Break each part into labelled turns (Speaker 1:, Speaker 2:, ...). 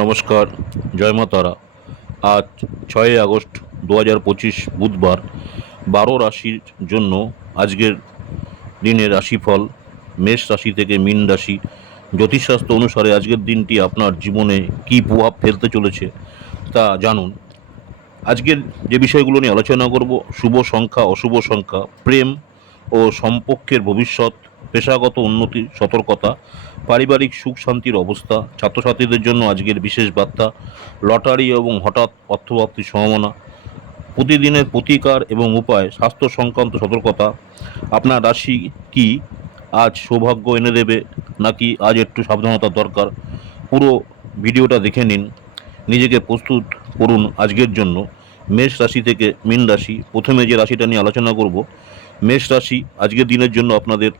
Speaker 1: নমস্কার, জয় মা তারা। আজ ছয়ই আগস্ট দু হাজার পঁচিশ বুধবার, বারো রাশির জন্য আজকের দিনের রাশিফল মেষ রাশি থেকে মীন রাশি। জ্যোতিষশাস্ত্র অনুসারে আজকের দিনটি আপনার জীবনে কী প্রভাব ফেলতে চলেছে তা জানুন। আজকের যে বিষয়গুলো নিয়ে আলোচনা করব, শুভ সংখ্যা, অশুভ সংখ্যা, প্রেম ও সম্পর্কের ভবিষ্যৎ পেশাগত উন্নতি, সতর্কতা, পারিবারিক সুখ শান্তির অবস্থা, ছাত্রছাত্রীদের জন্য আজকের বিশেষ বার্তা, লটারি এবং হঠাৎ অর্থপ্রাপ্তির সম্ভাবনা, প্রতিদিনের প্রতিকার এবং উপায়, স্বাস্থ্য সংক্রান্ত সতর্কতা, আপনার রাশি কি, আজ সৌভাগ্য এনে দেবে নাকি আজ একটু সাবধানতার দরকার, পুরো ভিডিওটা দেখে নিন, নিজেকে প্রস্তুত করুন আজকের জন্য, মেষ রাশি থেকে মীন রাশি, প্রথমে যে রাশিটা নিয়ে আলোচনা করব, মেষ রাশি আজকের দিনের জন্য আপনাদের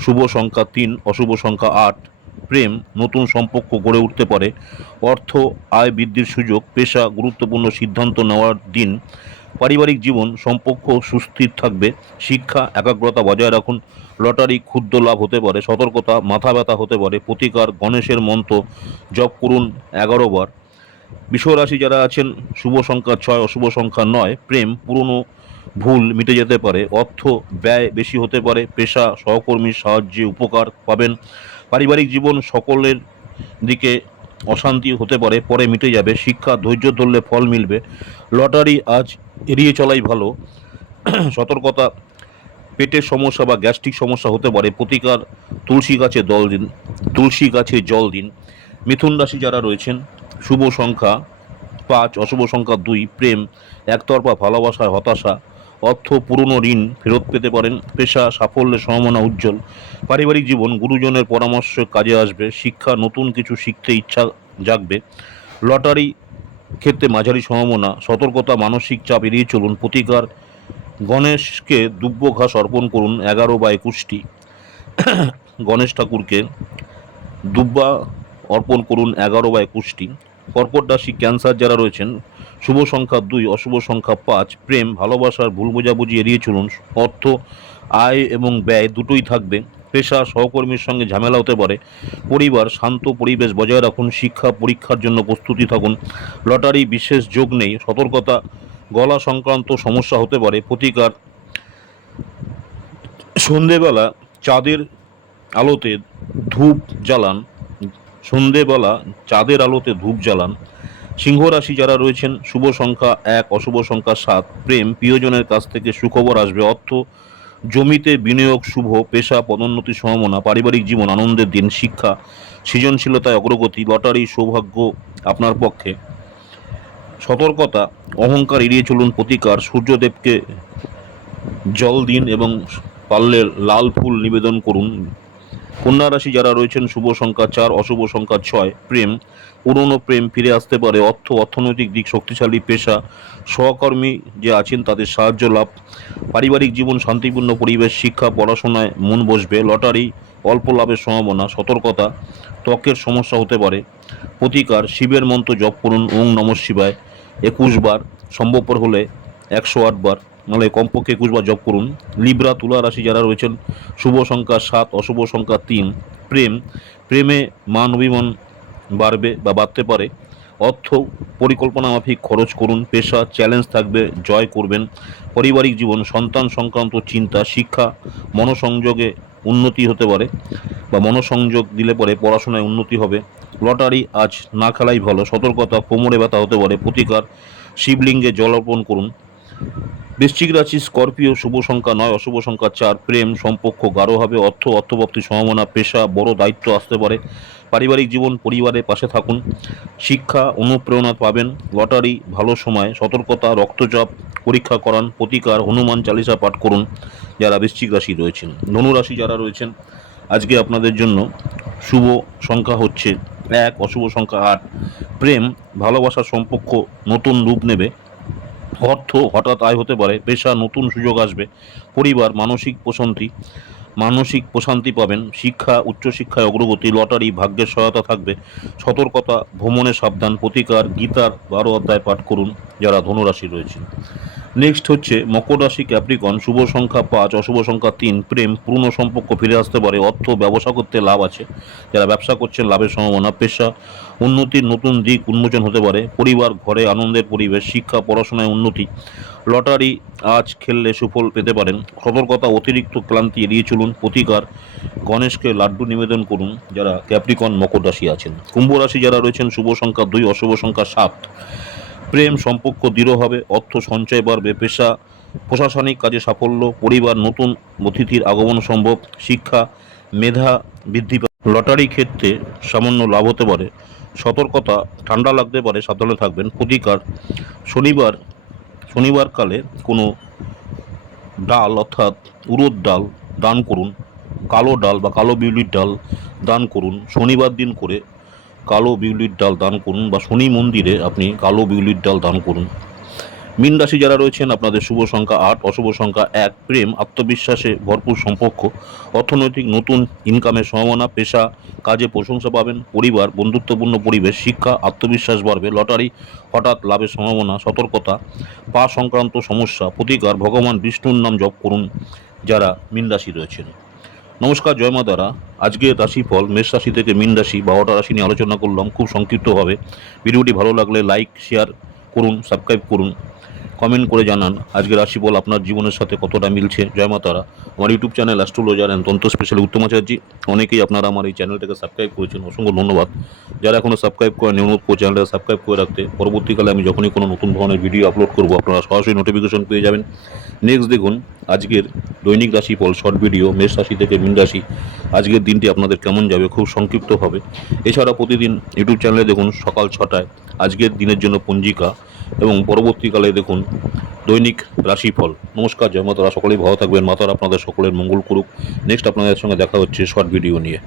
Speaker 1: শুভ সংখ্যা তিন, অশুভ সংখ্যা আট, প্রেম, নতুন সম্পর্ক গড়ে উঠতে পারে। অর্থ, আয় বৃদ্ধির সুযোগ, পেশা, গুরুত্বপূর্ণ সিদ্ধান্ত নেওয়ার দিন। পারিবারিক জীবন, সম্পর্ক সুস্থির থাকবে। শিক্ষা, একাগ্রতা বজায় রাখুন। লটারি, ক্ষুদ্র লাভ হতে পারে। সতর্কতা, মাথা ব্যথা হতে পারে। প্রতিকার, গণেশের মন্ত্র, জপ করুন এগারো বার। বিশ্বরাশি যারা আছেন, শুভ সংখ্যা ছয়, অশুভ সংখ্যা নয়, প্রেম, পুরনো ভুল মিটে যেতে পারে, অর্থ ব্যয় বেশি হতে পারে, পেশা, সহকর্মীর সাহায্যে উপকার পাবেন। পারিবারিক জীবন সকলের দিকে অশান্তি হতে পারে, পরে মিটে যাবে। শিক্ষা, ধৈর্য ধরলে ফল মিলবে। লটারি আজ এড়িয়ে চলাই ভালো। সতর্কতা, পেটের সমস্যা বা গ্যাস্ট্রিক সমস্যা হতে পারে। প্রতিকার, তুলসী গাছে জল দিন, তুলসী গাছে জল দিন। মিথুন রাশি যারা রয়েছেন, শুভ সংখ্যা পাঁচ, অশুভ সংখ্যা দুই, প্রেম, একতরফা ভালোবাসায় হতাশা অর্থ পুরনো ঋণ ফেরত পেতে পারেন, পেশা সাফল্যের সম্ভাবনা উজ্জ্বল। পারিবারিক জীবন, গুরুজনের পরামর্শ কাজে আসবে, শিক্ষা, নতুন কিছু শিখতে ইচ্ছা জাগবে। লটারি ক্ষেত্রে মাঝারি সম্ভাবনা সতর্কতা, মানসিক চাপ এড়িয়ে চলুন। প্রতিকার গণেশকে দুব্য ঘাস অর্পণ করুন এগারো বা একুশটি। গণেশ ঠাকুরকে দুব্বা অর্পণ করুন এগারো বা একুশটি। কর্কট রাশি, ক্যান্সার যারা রয়েছেন শুভ সংখ্যা দুই অশুভ সংখ্যা পাঁচ, প্রেম, ভালোবাসার ভুল বোঝাবুঝি এড়িয়ে চলুন, অর্থ, আয় এবং ব্যয় দুটোই থাকবে। পেশা, সহকর্মীর সঙ্গে ঝামেলা হতে পারে। পরিবার, শান্ত পরিবেশ বজায় রাখুন, শিক্ষা, পরীক্ষার জন্য প্রস্তুতি থাকুন। লটারি, বিশেষ যোগ নেই, সতর্কতা, গলা সংক্রান্ত সমস্যা হতে পারে, প্রতিকার। সন্ধেবেলা চাঁদের আলোতে ধূপ জ্বালান, সন্ধেবেলা চাঁদের আলোতে ধূপ জ্বালান। সিংহ রাশি যারা রয়েছেন, শুভ সংখ্যা এক, অশুভ সংখ্যা সাত, প্রেম, প্রিয়জনের কাছ থেকে সুখবর আসবে। অর্থ, জমিতে বিনিয়োগ শুভ, পেশা, পদোন্নতি সম্ভাবনা পারিবারিক জীবন, আনন্দের দিন, শিক্ষা, সৃজনশীলতায় অগ্রগতি, লটারি, সৌভাগ্য আপনার পক্ষে। সতর্কতা, অহংকার এড়িয়ে চলুন, প্রতিকার, সূর্যদেবকে জল দিন এবং পারলে লাল ফুল নিবেদন করুন। কন্যা রাশি যারা রয়েছেন, শুভ সংখ্যা চার, অশুভ সংখ্যা ছয়, প্রেম। পুরনো প্রেম ফিরে আসতে পারে। অর্থ, অর্থনৈতিক দিক, শক্তিশালী পেশা, সহকর্মী যে আছেন, তাদের সাহায্য লাভ। পারিবারিক জীবন, শান্তিপূর্ণ পরিবেশ, শিক্ষা, পড়াশোনায় মন বসবে। লটারি, অল্প লাভের সম্ভাবনা, সতর্কতা, ত্বকের সমস্যা হতে পারে। প্রতিকার, শিবের মন্ত্র জপ করুন। ওং নম শিবায়। একুশ বার, সম্ভবপর হলে একশো আট বার। নাহলে কমপক্ষে একুশ বার জপ করুন। লিব্রা, তুলা রাশি যারা রয়েছেন, শুভ সংখ্যা সাত, অশুভ সংখ্যা তিন, প্রেম, প্রেমে মান অভিমান বাড়বে বা বাড়তে পারে। অর্থ, পরিকল্পনা মাফিক খরচ করুন, পেশা চ্যালেঞ্জ থাকবে, জয় করবেন। পারিবারিক জীবন, সন্তান সংক্রান্ত চিন্তা, শিক্ষা, মনোসংযোগে উন্নতি হতে পারে বা মনোসংযোগ দিলে পরে পড়াশোনায় উন্নতি হবে। লটারি আজ না খেলাই ভালো, সতর্কতা, কোমরে ব্যথা হতে পারে, প্রতিকার, শিবলিঙ্গে জল অর্পণ করুন। বৃশ্চিক রাশি স্করপিও, শুভ সংখ্যা নয়, অশুভ সংখ্যা চার, প্রেম, সম্পর্ক গাঢ় হবে, অর্থ অর্থপ্রাপ্তির সম্ভাবনা পেশা, বড় দায়িত্ব আসতে পারে। পারিবারিক জীবন, পরিবারের পাশে থাকুন। শিক্ষা, অনুপ্রেরণা পাবেন। লটারি, ভালো সময়, সতর্কতা, রক্তচাপ, পরীক্ষা করান, প্রতিকার, হনুমান চালিসা পাঠ করুন, যারা বৃশ্চিক রাশি রয়েছেন। ধনুরাশি যারা রয়েছেন, আজকে আপনাদের জন্য শুভ সংখ্যা হচ্ছে এক, অশুভ সংখ্যা আট। প্রেম ভালোবাসার সম্পর্ক নতুন রূপ নেবে। অর্থ হঠাৎ আয় হতে পারে, পেশা নতুন সুযোগ আসবে, পরিবার, মানসিক প্রশান্তি মানসিক প্রশান্তি পাবেন, শিক্ষা, উচ্চশিক্ষায় অগ্রগতি, লটারি, ভাগ্যের সহায়তা থাকবে, সতর্কতা, ভ্রমণে সাবধান, প্রতিকার, গীতার বারো অধ্যায় পাঠ করুন, যারা ধনুরাশি রয়েছেন। নেক্সট হচ্ছে মকর রাশি ক্যাপ্রিকন শুভ সংখ্যা পাঁচ, অশুভ সংখ্যা তিন, প্রেম পূর্ণ সম্পর্ক ফিরে আসতে পারে, অর্থ, ব্যবসা করতে লাভ আছে। যারা ব্যবসা করছেন, লাভের সম্ভাবনা, পেশা, উন্নতির নতুন দিক উন্মোচন হতে পারে, পরিবার, ঘরে আনন্দের পরিবেশ, শিক্ষা, পড়াশোনায় উন্নতি। লটারি আজ খেললে সুফল পেতে পারেন। সতর্কতা, অতিরিক্ত ক্লান্তি এড়িয়ে চলুন। প্রতিকার, গণেশকে লাড্ডু নিবেদন করুন, যারা ক্যাপ্রিকন মকর রাশি আছেন। কুম্ভ রাশি যারা রয়েছেন, শুভ সংখ্যা দুই, অশুভ সংখ্যা সাত। প্রেম সম্পর্ক দৃঢ় হবে, অর্থ সঞ্চয় বাড়বে, পেশা, প্রশাসনিক কাজে সাফল্য, পরিবার, নতুন অতিথির আগমন সম্ভব, শিক্ষা, মেধা বৃদ্ধি লটারি ক্ষেত্রে সামান্য লাভ হতে পারে, সতর্কতা ঠান্ডা লাগতে পারে, সাবধানে থাকবেন। প্রতিকার, শনিবার শনিবার কালে কোনো ডাল অর্থাৎ উড়দ ডাল দান করুন, কালো ডাল বা কালো বিউলির ডাল দান করুন। শনিবার দিন করে কালো বিউলির ডাল দান করুন বা শনি মন্দিরে আপনি কালো বিউলির ডাল দান করুন। মীন রাশি যারা রয়েছেন, আপনাদের শুভ সংখ্যা আট, অশুভ সংখ্যা এক, প্রেম, আত্মবিশ্বাসে ভরপুর সম্পর্ক, অর্থনৈতিক নতুন ইনকামের সম্ভাবনা, পেশা, কাজে প্রশংসা পাবেন, পরিবার, বন্ধুত্বপূর্ণ পরিবেশ, শিক্ষা, আত্মবিশ্বাস বাড়বে, লটারি, হঠাৎ লাভের সম্ভাবনা, সতর্কতা, পা সংক্রান্ত সমস্যা, প্রতিকার, ভগবান বিষ্ণুর নাম জপ করুন, যারা মীন রাশি রয়েছেন। নমস্কার, জয় মা তারা। আজকের রাশিফল মেষ রাশি থেকে মীন রাশি, বারোটা রাশি নিয়ে আলোচনা করলাম খুব সংক্ষিপ্তভাবে। ভিডিওটি ভালো লাগলে লাইক শেয়ার করুন সাবস্ক্রাইব করুন কমেন্ট করে জানান আজকের রাশিফল আপনার জীবনের সাথে কতটা মিলছে। জয় মা তারা। আমার YouTube channel astrologer and tantra special Uttam Acharya. অনেকেই আপনারা আমার এই চ্যানেলটাকে সাবস্ক্রাইব করেছেন, অসংখ্য ধন্যবাদ। যারা এখনও সাবস্ক্রাইব করেন অনুরোধ করে চ্যানেলটাকে সাবস্ক্রাইব করে রাখতে। পরবর্তীকালে আমি যখনই কোনো নতুন ধরনের ভিডিও আপলোড করব, আপনারা সরাসরি নোটিফিকেশন পেয়ে যাবেন। নেক্সট দেখুন, আজকের দৈনিক রাশিফল শর্ট ভিডিও মেষ রাশি থেকে মীন রাশি। আজকের দিনটি আপনাদের কেমন যাবে, খুব সংক্ষিপ্তভাবে এছাড়া প্রতিদিন ইউটিউব চ্যানেলে দেখুন, সকাল ছটায় আজকের দিনের জন্য পঞ্জিকা এবং পরবর্তীকালে দেখুন দৈনিক রাশিফল। নমস্কার, জয় মাতারা। সকলেই ভালো থাকবেন। মাতারা আপনাদের সকলের মঙ্গল করুক। নেক্সট আপনাদের সঙ্গে দেখা হচ্ছে শর্ট ভিডিও নিয়ে।